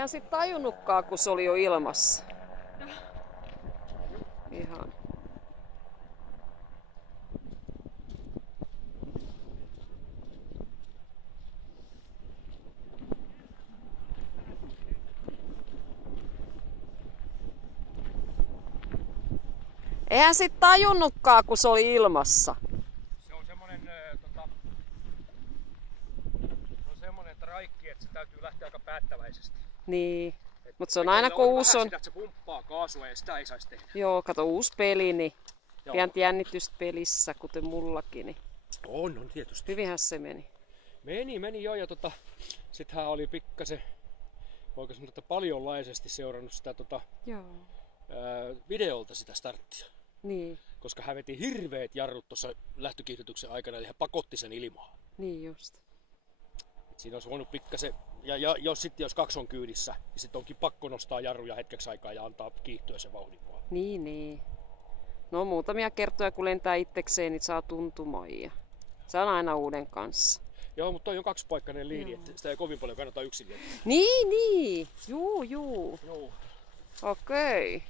Eihän sit tajunnutkaan, kun se oli jo ilmassa. Ihan. Eihän sit tajunnutkaan, kun se oli ilmassa. Se on semmonen traikki, että se täytyy lähteä aika päättäväisesti. Niin. Mutta se on aina kun uusi on... Sitä, että se pumppaa kaasua ja sitä ei saisi tehdä. Joo, kato uusi peli, niin Joo. pientä jännitystä pelissä, kuten mullakin. Niin On tietysti. hyvinhän se meni. Meni joo, ja sit hän oli pikkasen, voiko sanoa, että paljonlaisesti seurannut sitä Joo. videolta sitä starttia. Niin, Koska hän veti hirveet jarrut tuossa lähtökiihdytyksen aikana, eli hän pakotti sen ilmaan. niin just. Et siinä olisi voinut pikkasen, ja jos kaksi on kyydissä, niin sitten onkin pakko nostaa jarruja hetkeksi aikaa ja antaa kiihtyä sen vauhdin vaan. Niin. No muutamia kertoja kun lentää itsekseen, niin saa tuntumaan ja se on aina uuden kanssa. Joo, mutta toi on kaksipaikkainen liini, että sitä ei kovin paljon kannata yksin jättää. Niin. Juu. Joo. Okei.